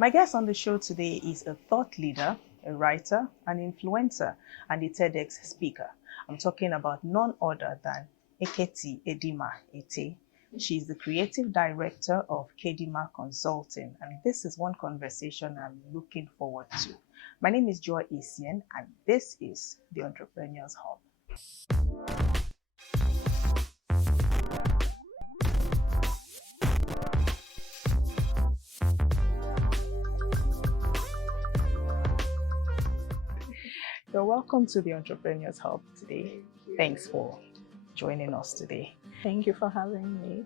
My guest on the show today is a thought leader, a writer, an influencer, and a TEDx speaker. I'm talking about none other than Eketi Edima Ette. She's the creative director of Edima Consulting, and this is one conversation I'm looking forward to. My name is Joy Isian, and this is the Entrepreneur's Hub. You're welcome to the Entrepreneur's Hub today. Thanks for joining us today. Thank you for having me.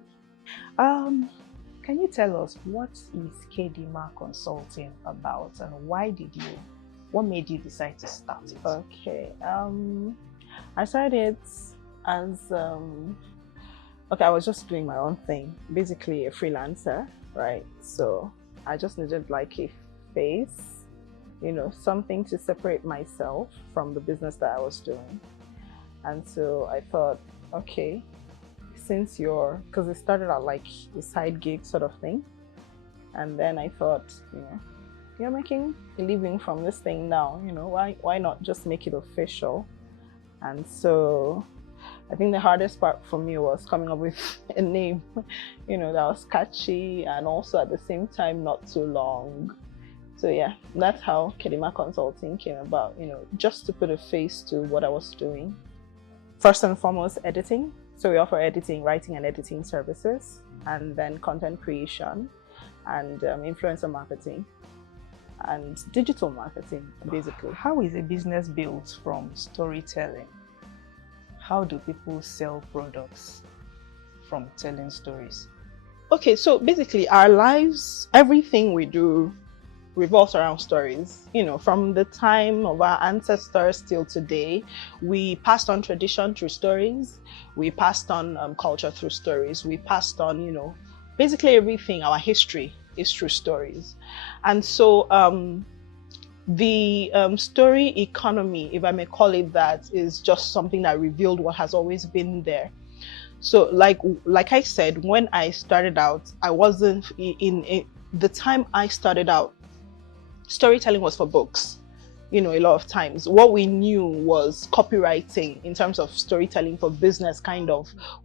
Can you tell us what is Edima Consulting about, and what made you decide to start it? Okay. I started it as I was just doing my own thing, basically a freelancer, right? So I just needed like a face, something to separate myself from the business that I was doing. And so I thought, okay, because it started out like a side gig sort of thing. And then I thought, you're making a living from this thing now, why not just make it official? And so I think the hardest part for me was coming up with a name, that was catchy and also at the same time not too long. So yeah, that's how Edima Consulting came about, just to put a face to what I was doing. First and foremost, editing. So we offer writing and editing services, and then content creation and influencer marketing and digital marketing, basically. How is a business built from storytelling? How do people sell products from telling stories? Okay, so basically our lives, everything we do revolves around stories. From the time of our ancestors till today, we passed on tradition through stories. We passed on culture through stories. We passed on, basically everything, our history is through stories. And so the story economy, if I may call it that, is just something that revealed what has always been there. So like I said, when I started out, I wasn't in the time I started out, storytelling was for books. A lot of times what we knew was copywriting in terms of storytelling for business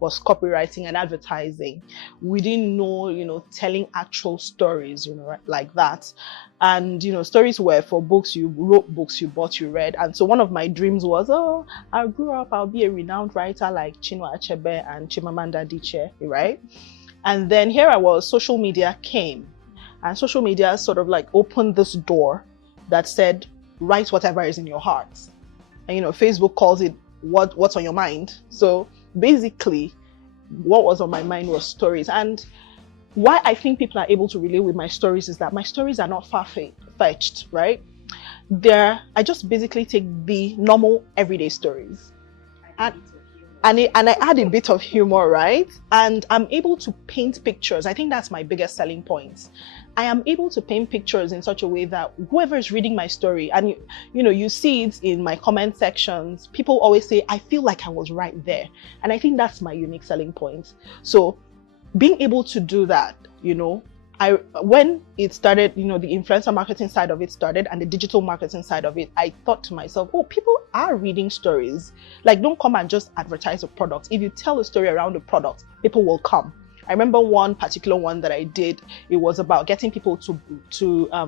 was copywriting and advertising. We didn't know, telling actual stories, like that. And, stories were for books. You wrote books, you bought, you read. And so one of my dreams was, I grew up, I'll be a renowned writer like Chinua Achebe and Chimamanda Adichie, right? And then here I was, social media came. And social media sort of like opened this door that said, write whatever is in your heart. And Facebook calls it what's on your mind. So basically what was on my mind was stories. And why I think people are able to relate with my stories is that my stories are not far-fetched, right? I just basically take the normal everyday stories and I add a bit of humor, right? And I'm able to paint pictures. I think that's my biggest selling point. I am able to paint pictures in such a way that whoever is reading my story, and you see it in my comment sections, people always say, I feel like I was right there. And I think that's my unique selling point. So being able to do that, when it started, the influencer marketing side of it started and the digital marketing side of it, I thought to myself, people are reading stories. Like, don't come and just advertise a product. If you tell a story around the product, people will come. I remember one particular one that I did. It was about getting people to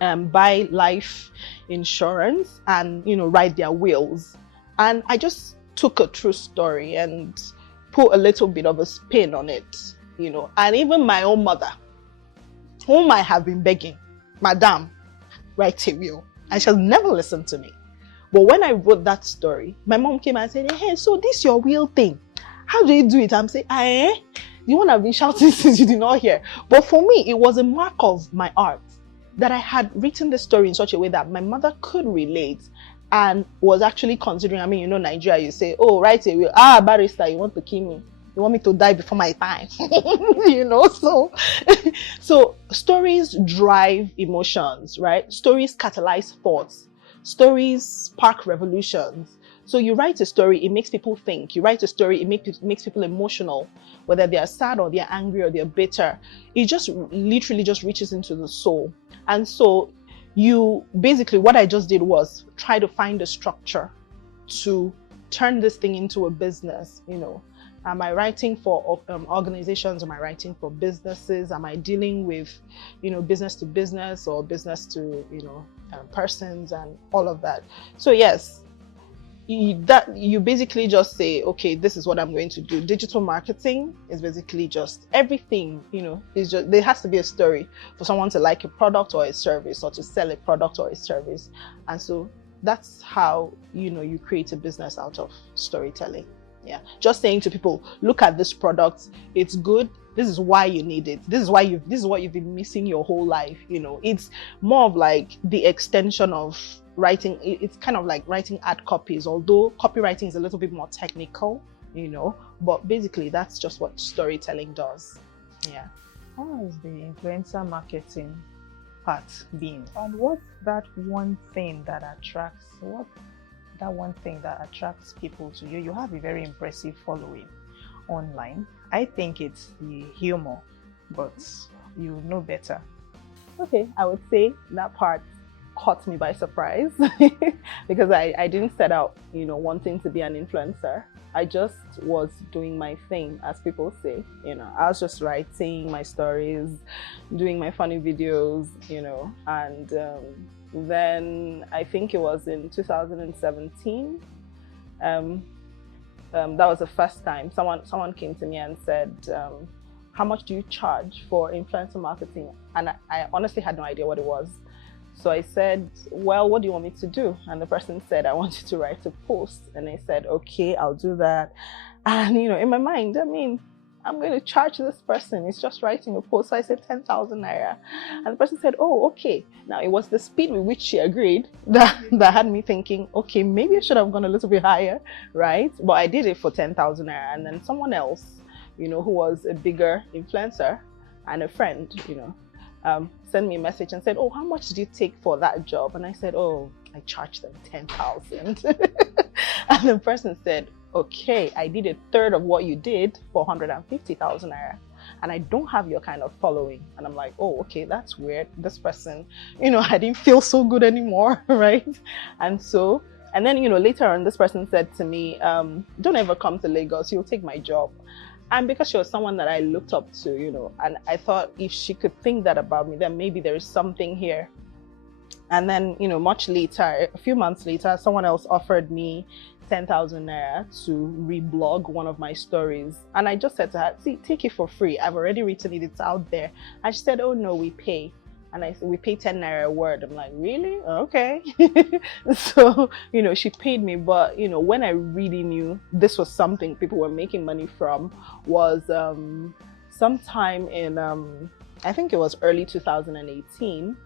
buy life insurance and, write their wills. And I just took a true story and put a little bit of a spin on it. And even my own mother, whom I have been begging, Madam, write a will, and she'll never listen to me. But when I wrote that story, my mom came and said, hey, so this your will thing, how do you do it? I'm saying, the one I've been shouting since you did not hear. But for me, it was a mark of my art that I had written the story in such a way that my mother could relate and was actually considering. Nigeria, you say, write a will. Barrister, you want to kill me. You want me to die before my time. So stories drive emotions, right? Stories catalyze thoughts. Stories spark revolutions. So you write a story, it makes people think. You write a story, it makes people emotional, whether they are sad or they're angry or they're bitter. It just literally just reaches into the soul. And so you basically, what I just did was try to find a structure to turn this thing into a business. Am I writing for organizations? Am I writing for businesses? Am I dealing with, business to business or business to, persons and all of that? So yes, you basically just say, okay, this is what I'm going to do. Digital marketing is basically just everything, is just, there has to be a story for someone to like a product or a service, or to sell a product or a service. And so that's how, you create a business out of storytelling. Yeah, just saying to people, look at this product, it's good, this is why you need it, this is what you've been missing your whole life. It's more of like the extension of writing. It's kind of like writing ad copies, although copywriting is a little bit more technical, but basically that's just what storytelling does. Yeah. How has the influencer marketing part been, and what's that one thing that attracts people to you? You have a very impressive following online. I think it's the humor, but you know better. Okay, I would say that part caught me by surprise because I didn't set out, wanting to be an influencer. I just was doing my thing, as people say. I was just writing my stories, doing my funny videos, and then I think it was in 2017. That was the first time someone came to me and said, how much do you charge for influencer marketing? And I honestly had no idea what it was. So I said, well, what do you want me to do? And the person said, I want you to write a post. And I said, okay, I'll do that. And in my mind, I'm going to charge this person, it's just writing a post. So I said 10,000 naira. And the person said, oh, okay. Now it was the speed with which she agreed that had me thinking, okay, maybe I should have gone a little bit higher, right? But I did it for 10,000 naira. And then someone else, who was a bigger influencer and a friend, sent me a message and said, oh, how much did you take for that job? And I said, oh, I charged them 10,000. And the person said, okay, I did a third of what you did for 150,000 naira, and I don't have your kind of following. And I'm like, oh, okay, that's weird. This person, I didn't feel so good anymore, right? And then, later on, this person said to me, don't ever come to Lagos, you'll take my job. And because she was someone that I looked up to, and I thought if she could think that about me, then maybe there is something here. And then, much later, a few months later, someone else offered me 10,000 naira to reblog one of my stories. And I just said to her, see, take it for free. I've already written it, it's out there. And she said, oh no, we pay. And I said, we pay 10 naira a word. I'm like, really? Okay. So, she paid me. But, when I really knew this was something people were making money from was sometime in, I think it was early 2018.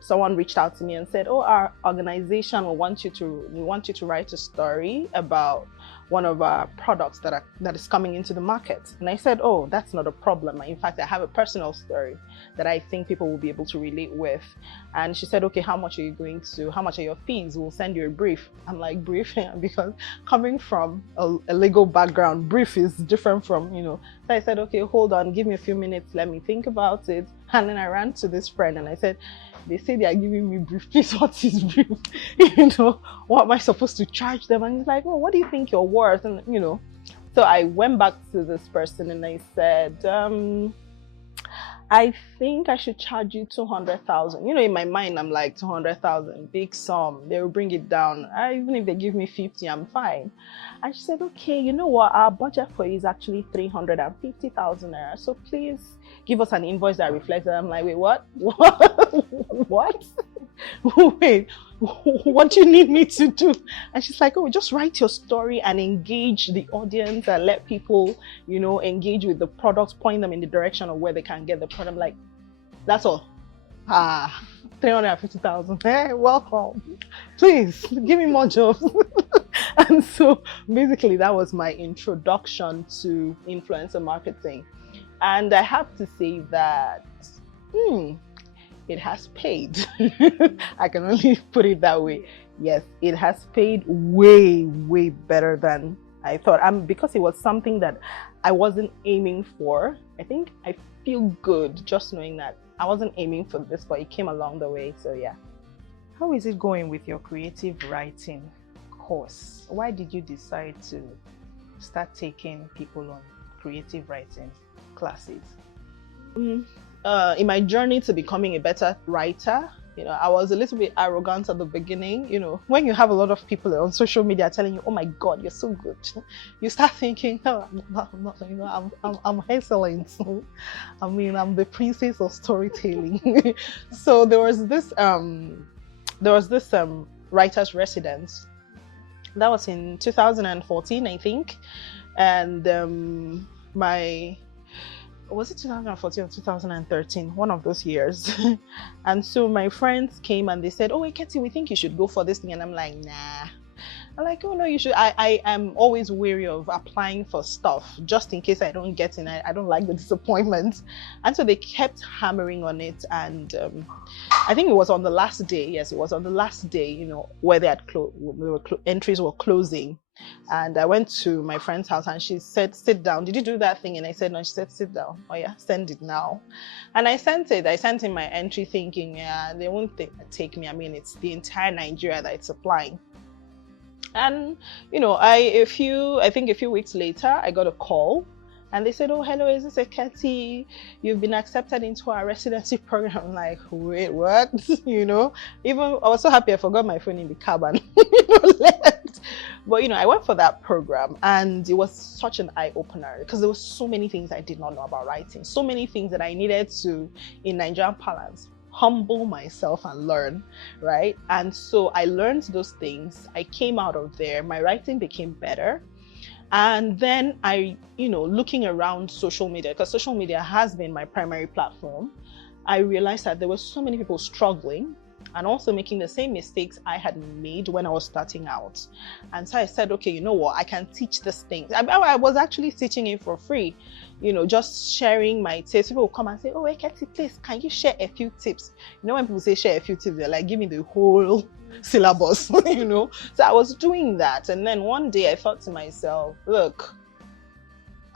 Someone reached out to me and said, oh, our organization we want you to write a story about one of our products that is coming into the market. And I said, oh, that's not a problem. In fact, I have a personal story that I think people will be able to relate with. And she said, okay, how much are your fees? We'll send you a brief. I'm like, brief? Because coming from a legal background, brief is different from, So I said, okay, hold on, give me a few minutes, let me think about it. And then I ran to this friend and I said, they say they are giving me brief. Please, what is brief? What am I supposed to charge them? And he's like, oh, what do you think you're worth? And so I went back to this person and I said, I think I should charge you 200,000. In my mind, I'm like, 200,000, big sum. They will bring it down. Even if they give me 50, I'm fine. And she said, okay, you know what? Our budget for you is actually 350,000 naira. So please give us an invoice that reflects that. I'm like, wait, what? What? Wait, what do you need me to do? And she's like, oh, just write your story and engage the audience and let people, engage with the product, point them in the direction of where they can get the product. I'm like, that's all. 350,000. Hey, welcome. Please give me more jobs. And so basically that was my introduction to influencer marketing. And I have to say that it has paid. I can only put it that way. Yes, it has paid way, way better than I thought. Because it was something that I wasn't aiming for. I think I feel good just knowing that I wasn't aiming for this, but it came along the way. So yeah. How is it going with your creative writing course? Why did you decide to start taking people on creative writing classes? In my journey to becoming a better writer, I was a little bit arrogant at the beginning. When you have a lot of people on social media telling you, "Oh my God, you're so good," you start thinking, "Oh, I'm not, I'm excellent. I'm the princess of storytelling." So there was this writer's residence that was in 2014, I think, and was it 2014 or 2013? One of those years. And so my friends came and they said, "Oh, Eketi, we think you should go for this thing." And I'm like, "Nah." I'm like, "Oh no, you should." I am always wary of applying for stuff just in case I don't get in. I don't like the disappointment. And so they kept hammering on it. And I think it was on the last day. Yes, it was on the last day, where they had entries were closing. And I went to my friend's house and she said, "Sit down. Did you do that thing?" And I said, "No." She said, "Sit down." "Oh yeah, send it now." And I sent it. I sent in my entry thinking, yeah, they won't take me. I mean, it's the entire Nigeria that it's applying. And, I think a few weeks later, I got a call and they said, "Oh, hello, is this Eketi? You've been accepted into our residency program." I'm like, "Wait, what?" Even I was so happy I forgot my phone in the cabin, left. But, I went for that program and it was such an eye-opener because there were so many things I did not know about writing, so many things that I needed to, in Nigerian parlance, humble myself and learn, right? And so I learned those things. I came out of there, my writing became better. And then I, looking around social media, because social media has been my primary platform, I realized that there were so many people struggling and also making the same mistakes I had made when I was starting out. And so I said, okay, you know what, I can teach this thing. I was actually teaching it for free, just sharing my tips. People will come and say, "Oh, Eketi, please, can you share a few tips?" When people say share a few tips, they're like, "Give me the whole syllabus," So I was doing that. And then one day I thought to myself, look,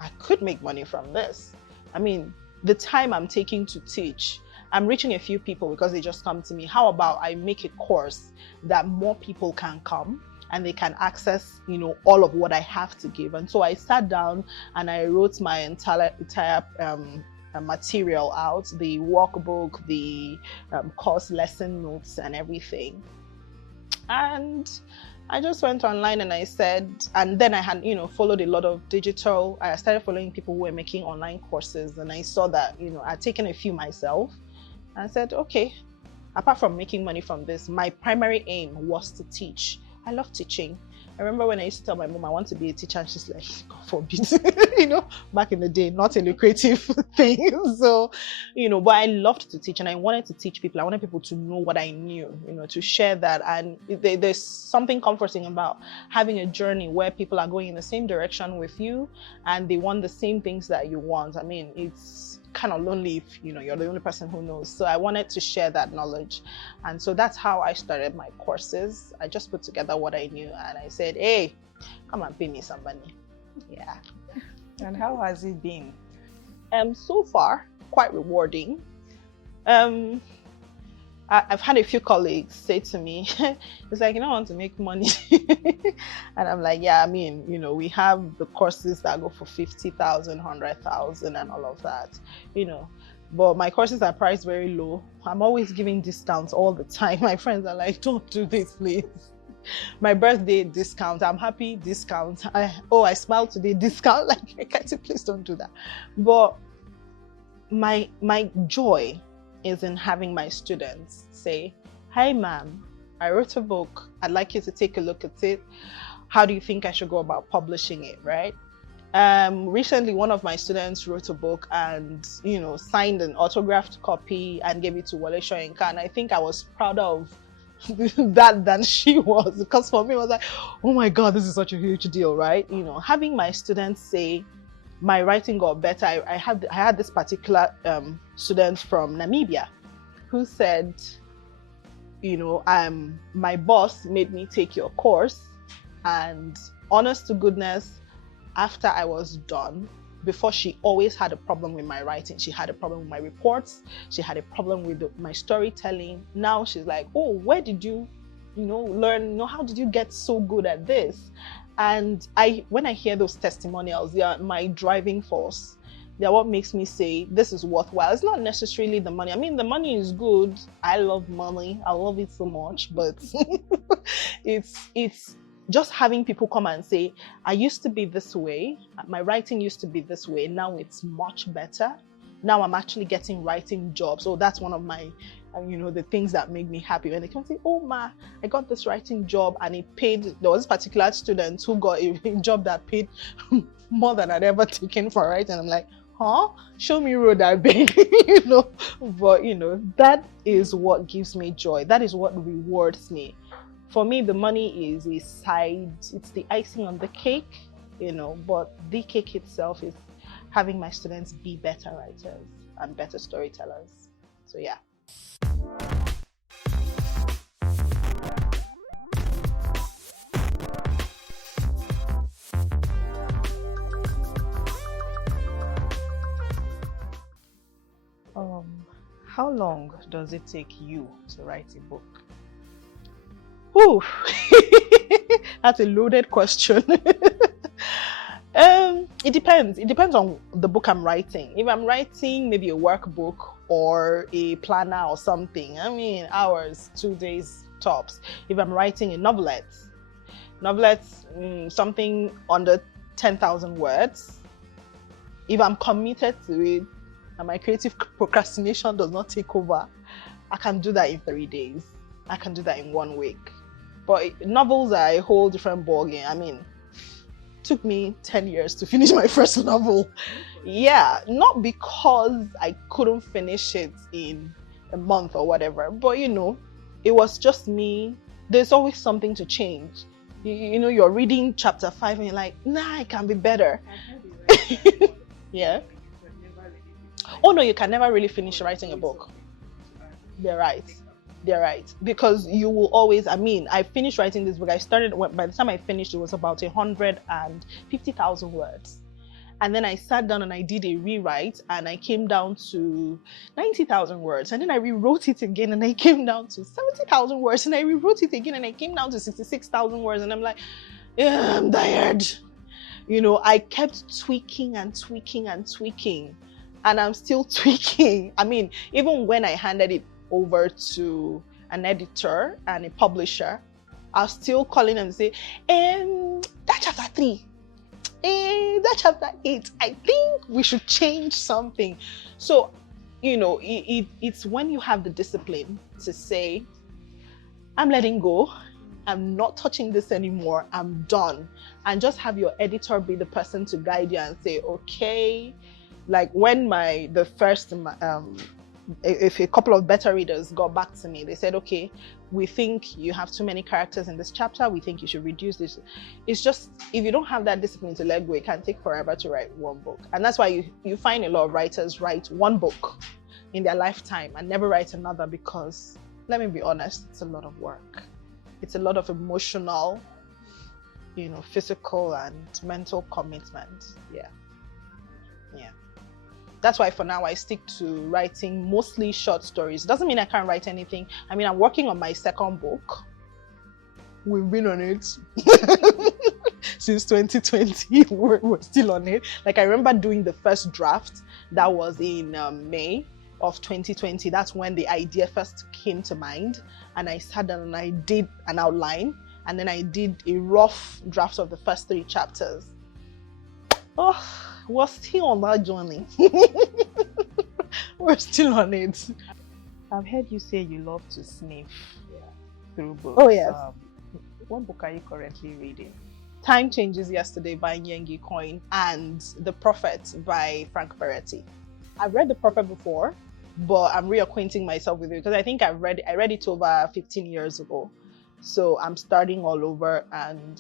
I could make money from this. I mean, the time I'm taking to teach, I'm reaching a few people because they just come to me. How about I make a course that more people can come and they can access, all of what I have to give? And so I sat down and I wrote my entire material out, the workbook, the course lesson notes and everything. And I just went online and I said, and then I had, followed a lot of digital. I started following people who were making online courses, and I saw that, I'd taken a few myself. And I said, okay, apart from making money from this, my primary aim was to teach. I love teaching. I remember when I used to tell my mom I want to be a teacher, and she's like, "God forbid," back in the day, not a lucrative thing. So, but I loved to teach and I wanted to teach people. I wanted people to know what I knew, to share that. And there's something comforting about having a journey where people are going in the same direction with you and they want the same things that you want. I mean, it's kind of lonely if you're the only person who knows. So I wanted to share that knowledge, and so that's how I started my courses. I just put together what I knew and I said, "Hey, come and pay me some money." Yeah. And how has it been? So far, quite rewarding. I've had a few colleagues say to me, it's like, "You don't want to make money." And I'm like, yeah, I mean, we have the courses that go for 50,000, 100,000 and all of that, but my courses are priced very low. I'm always giving discounts all the time. My friends are like, "Don't do this, please." My birthday discount, I'm happy, discount. I smiled today, discount. Like, please don't do that. But my joy is in having my students say, "Hi ma'am, I wrote a book. I'd like you to take a look at it. How do you think I should go about publishing it?" Right? Recently, one of my students wrote a book and, signed an autographed copy and gave it to Wale Soyinka. And I think I was prouder of that than she was, because for me, it was like, "Oh my God, this is such a huge deal," right? Having my students say, my writing got better. I had this particular student from Namibia who said, my boss made me take your course, and honest to goodness, after I was done, before she always had a problem with my writing. She had a problem with my reports. She had a problem with my storytelling. Now she's like, oh, where did you, learn? How did you get so good at this? And when I hear those testimonials, they are my driving force. They're what makes me say this is worthwhile. It's not necessarily the money. I mean, the money is good. I love money. I love it so much, but it's just having people come and say, I used to be this way. My writing used to be this way. Now it's much better. Now I'm actually getting writing jobs. So that's one of my, the things that make me happy. When they come and say, oh, ma, I got this writing job and it paid. There was this particular student who got a job that paid more than I'd ever taken for writing. I'm like, huh? Show me road, I beg. But, that is what gives me joy. That is what rewards me. For me, the money is a side, it's the icing on the cake, but the cake itself is having my students be better writers and better storytellers. So yeah. How long does it take you to write a book? Ooh, that's a loaded question. It depends. It depends on the book I'm writing. If I'm writing maybe a workbook or a planner or something, hours, 2 days tops. If I'm writing a novelette, something under 10,000 words. If I'm committed to it and my creative procrastination does not take over, I can do that in 3 days. I can do that in 1 week. But novels are a whole different ballgame. Took me 10 years to finish my first novel. Yeah, not because I couldn't finish it in a month or whatever, but it was just me. There's always something to change. You're reading chapter 5 and you're like, nah, it can be better. Yeah. Oh no, you can never really finish writing a book. They're right. Because you will always, I finished writing this book. By the time I finished, it was about 150,000 words. And then I sat down and I did a rewrite and I came down to 90,000 words. And then I rewrote it again and I came down to 70,000 words. And I rewrote it again and I came down to 66,000 words. And I'm like, yeah, I'm tired. I kept tweaking and tweaking and tweaking. And I'm still tweaking. Even when I handed it over to an editor and a publisher, I'll still call in and say, that chapter 3, that chapter 8, I think we should change something. So, it's when you have the discipline to say, I'm letting go, I'm not touching this anymore, I'm done. And just have your editor be the person to guide you and say, okay, like when if a couple of beta readers got back to me, they said, okay, we think you have too many characters in this chapter, we think you should reduce this. It's just, if you don't have that discipline to let go, it can take forever to write one book. And that's why you find a lot of writers write one book in their lifetime and never write another, because, let me be honest, it's a lot of work. It's a lot of emotional, physical and mental commitment. Yeah. That's why for now I stick to writing mostly short stories. Doesn't mean I can't write anything. I'm working on my second book. We've been on it since 2020. We're still on it. Like, I remember doing the first draft. That was in May of 2020. That's when the idea first came to mind. And I sat down and I did an outline. And then I did a rough draft of the first 3 chapters. Oh, we're still on that journey. We're still on it. I've heard you say you love to sniff through books. Oh, yes. What book are you currently reading? Time Changes Yesterday by Nyengi Coin and The Prophet by Frank Peretti. I've read The Prophet before, but I'm reacquainting myself with it because I think I read it over 15 years ago. So I'm starting all over, and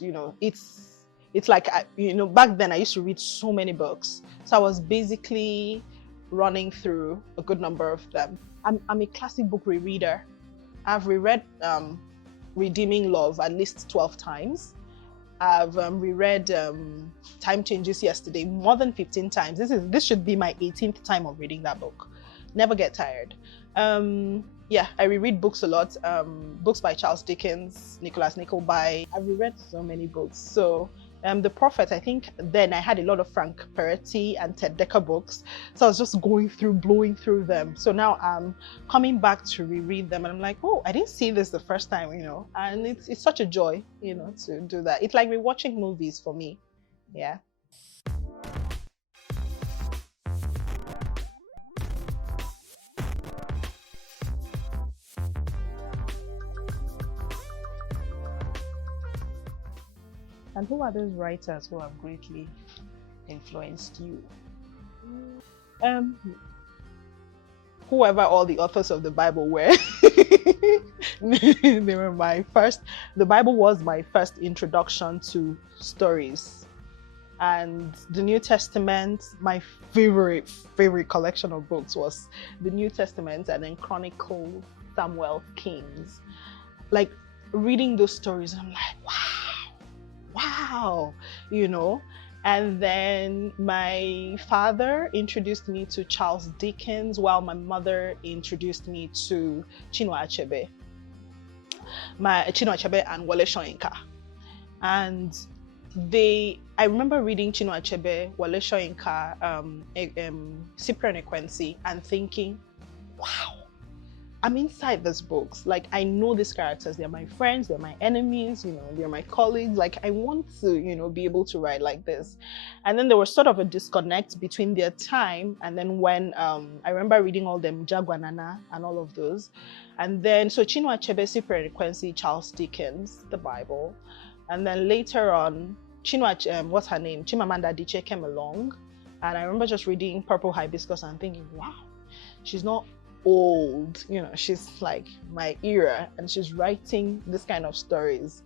it's like, back then I used to read so many books. So I was basically running through a good number of them. I'm a classic book rereader. I've reread Redeeming Love at least 12 times. I've reread Time Changes Yesterday more than 15 times. This should be my 18th time of reading that book. Never get tired. Yeah, I reread books a lot. Books by Charles Dickens, Nicholas Nickleby. I've reread so many books. So The Prophet, I think then I had a lot of Frank Peretti and Ted Dekker books. So I was just blowing through them. So now I'm coming back to reread them and I'm like, oh, I didn't see this the first time, and it's such a joy, to do that. It's like rewatching movies for me. Yeah. And who are those writers who have greatly influenced you? Whoever all the authors of the Bible were. They were the Bible was my first introduction to stories. And the New Testament, my favorite collection of books was the New Testament and then Chronicles, Samuel, Kings. Like reading those stories, I'm like, wow, And then my father introduced me to Charles Dickens, while my mother introduced me to Chinua Achebe and Wole Soyinka. And I remember reading Chinua Achebe, Wole Soyinka, Cyprian Ekwensi, and thinking, wow, I'm inside these books. Like, I know these characters. They're my friends, they're my enemies, they're my colleagues. Like, I want to, be able to write like this. And then there was sort of a disconnect between their time and then when I remember reading all them Jagwanana and all of those. And then, so Chinua Achebe, Cyprian Ekwensi, Charles Dickens, the Bible. And then later on, what's her name? Chimamanda Adichie came along. And I remember just reading Purple Hibiscus and thinking, wow, she's not old, she's like my era and she's writing this kind of stories.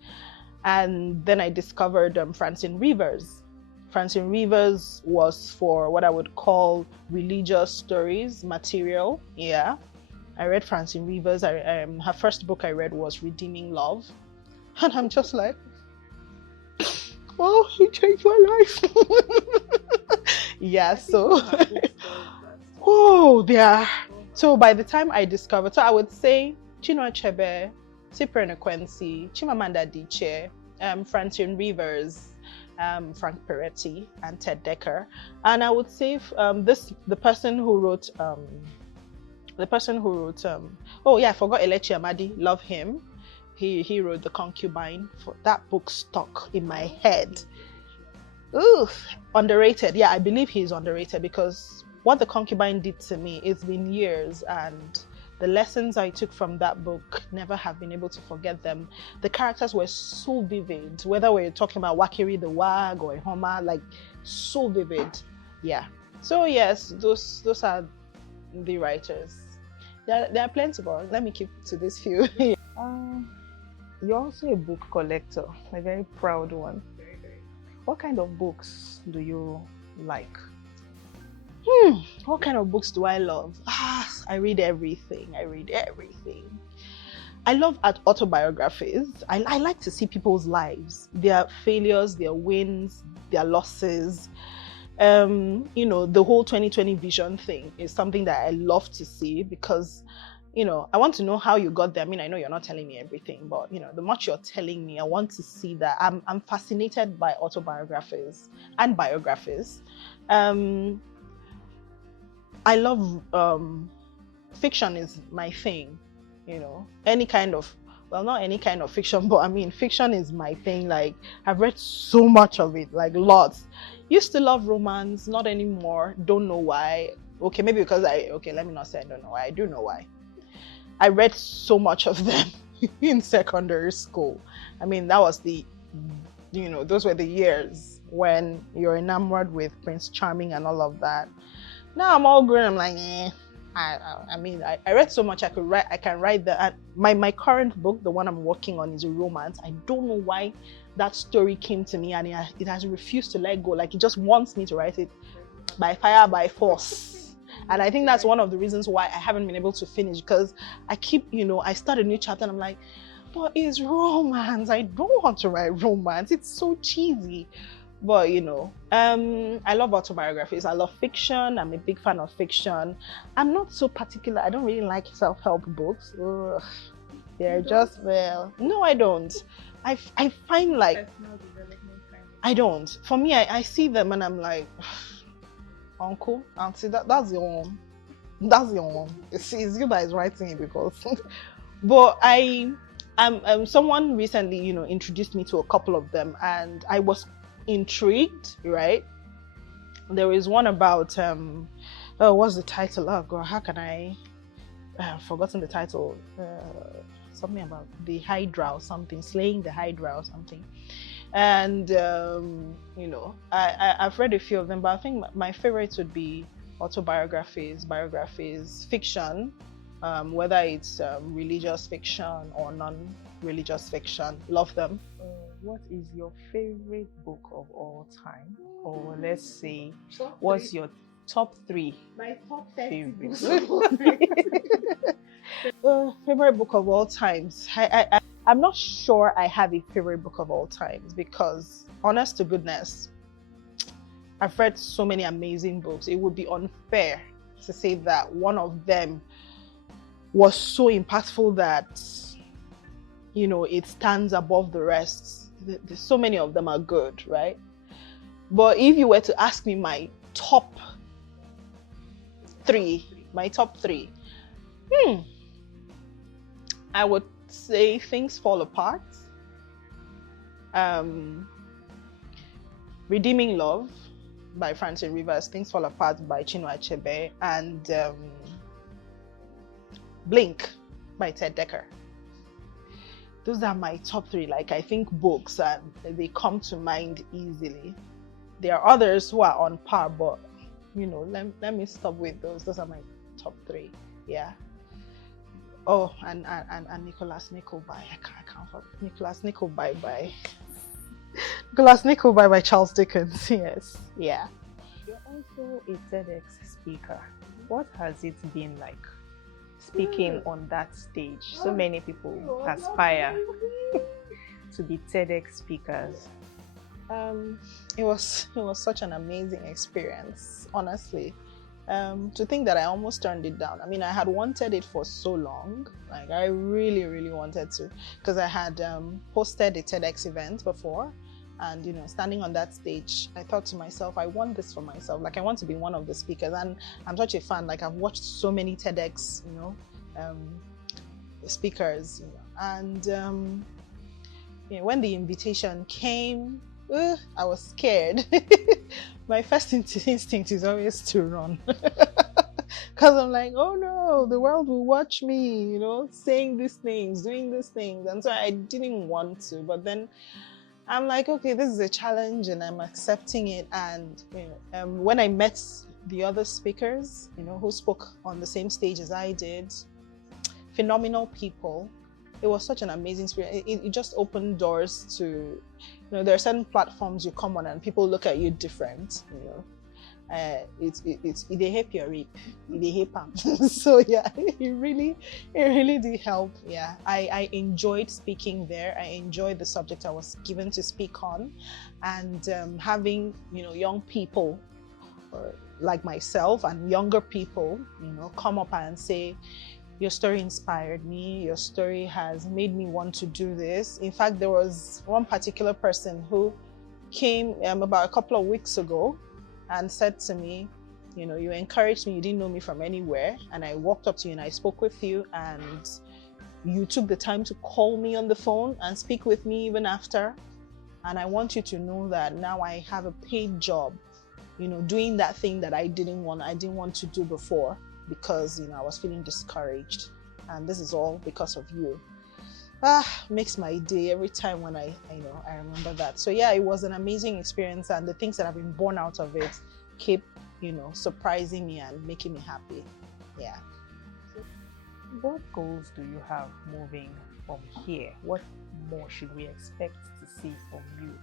And then I discovered Francine Rivers. Francine Rivers was for what I would call religious stories material. Yeah, I read Francine Rivers. Her first book I read was Redeeming Love, and I'm just like, oh, she changed my life. Yeah, so So by the time I discovered, so I would say Chinua Achebe, Cyprian Ekwensi, Chimamanda Adichie, Francine Rivers, Frank Peretti, and Ted Dekker. And I would say the person who wrote I forgot Elechi Amadi, love him. He wrote The Concubine. That book stuck in my head. Ooh, underrated. Yeah, I believe he's underrated because what The Concubine did to me, it's been years, and the lessons I took from that book, never have been able to forget them. The characters were so vivid, whether we're talking about Wakiri the Wag or Ihoma, like so vivid. Yeah. So yes, those are the writers. There are plenty more. Let me keep to this few. You're also a book collector, a very proud one. What kind of books do you like? What kind of books do I love? I read everything. I love autobiographies. I like to see people's lives, their failures, their wins, their losses. The whole 2020 vision thing is something that I love to see because, I want to know how you got there. I mean, I know you're not telling me everything, but, the much you're telling me, I want to see that. I'm fascinated by autobiographies and biographies. I love fiction is my thing, any kind of, well, not any kind of fiction, but I mean, fiction is my thing. Like, I've read so much of it, like lots. Used to love romance, not anymore. Don't know why. Okay, maybe because let me not say I don't know why. I do know why. I read so much of them in secondary school. I mean, that was those were the years when you're enamored with Prince Charming and all of that. Now I'm all grown. I'm like, I read so much. I can write that. My current book, the one I'm working on, is a romance. I don't know why that story came to me and it has refused to let go. Like, it just wants me to write it by fire, by force. And I think that's one of the reasons why I haven't been able to finish, because I keep, I start a new chapter and I'm like, but it's romance. I don't want to write romance. It's so cheesy. But I love autobiographies. I love fiction. I'm a big fan of fiction. I'm not so particular. I don't really like self-help books. Ugh. They're just, well, no, I don't. I find like I don't. For me, I see them and I'm like, uncle, auntie, that's your one. That's your one. It's you that is writing it, because but someone recently, introduced me to a couple of them and I was intrigued, right? There is one about what's the title? Oh god, how can I have forgotten the title? Something about the Hydra or something, slaying the Hydra or something. And I've read a few of them, but I think my favorites would be autobiographies, biographies, fiction, whether it's religious fiction or non-religious fiction. Love them. What is your favorite book of all time? Or let's say, what's your top 3? My top favorites? Favorite book of all times. I'm not sure I have a favorite book of all times, because honest to goodness, I've read so many amazing books. It would be unfair to say that one of them was so impactful that it stands above the rest. So many of them are good, right? But if you were to ask me my top three, I would say Things Fall Apart, Redeeming Love by Francine Rivers, Things Fall Apart by Chinua Achebe, and Blink by Ted Dekker. Those are my top 3. Like, I think books, and they come to mind easily. There are others who are on par, but let me stop with those. Those are my top 3. Yeah. Oh, and Nicholas Nickleby. I can't forget Nicholas Nickleby by Charles Dickens. Yes. Yeah. You're also a TEDx speaker. What has it been like speaking on that stage? So many people aspire to be TEDx speakers. It was such an amazing experience, honestly. To think that I almost turned it down. I mean, I had wanted it for so long. Like, I really, really wanted to, because I had hosted a TEDx event before, and standing on that stage, I thought to myself, I want this for myself. Like, I want to be one of the speakers, and I'm such a fan. Like, I've watched so many TEDx, speakers, and when the invitation came, I was scared. My first instinct is always to run, because I'm like, oh no, the world will watch me, saying these things, doing these things. And so I didn't want to, but then I'm like, okay, this is a challenge and I'm accepting it. And when I met the other speakers, who spoke on the same stage as I did, phenomenal people. It was such an amazing experience. It just opened doors to, there are certain platforms you come on and people look at you different, it's they help your rape, they help them. So yeah, it really did help. Yeah, I enjoyed speaking there. I enjoyed the subject I was given to speak on, and having young people like myself and younger people come up and say, your story inspired me, your story has made me want to do this. In fact, there was one particular person who came about a couple of weeks ago and said to me, you encouraged me, you didn't know me from anywhere, and I walked up to you and I spoke with you, and you took the time to call me on the phone and speak with me even after, and I want you to know that now I have a paid job, doing that thing that I didn't want to do before, because I was feeling discouraged, and this is all because of you. Makes my day every time when I remember that. So yeah, it was an amazing experience, and the things that have been born out of it keep surprising me and making me happy. Yeah. What goals do you have moving from here? What more should we expect to see from you?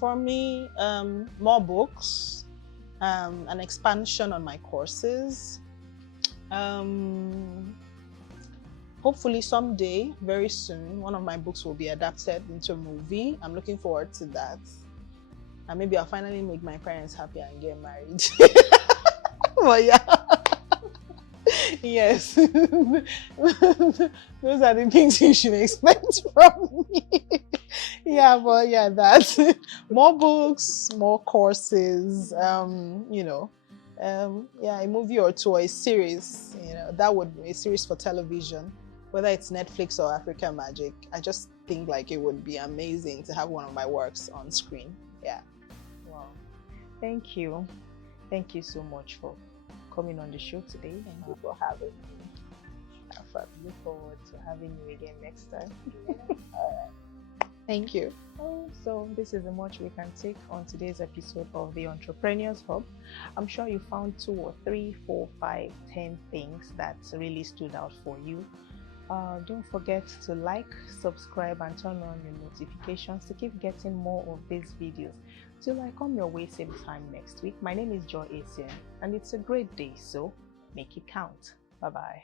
For me, more books. an expansion on my courses. Hopefully someday, very soon, one of my books will be adapted into a movie. I'm looking forward to that. And maybe I'll finally make my parents happy and get married. But yeah. Yes. Those are the things you should expect from me. Yeah, but yeah, that's more books, more courses, yeah, a movie or two, or a series, that would be a series for television, whether it's Netflix or African Magic. I just think like it would be amazing to have one of my works on screen. Yeah. Wow. Thank you. Thank you so much for coming on the show today. Thank you for having me. I look forward to having you again next time. All right. Thank you. So this is the much we can take on today's episode of the Entrepreneurs Hub. I'm sure you found 2 or 3, 4, 5, 10 things that really stood out for you. Don't forget to like, subscribe, and turn on your notifications to keep getting more of these videos. Till I come your way same time next week. My name is Joy Asian, and it's a great day, so make it count. Bye-bye.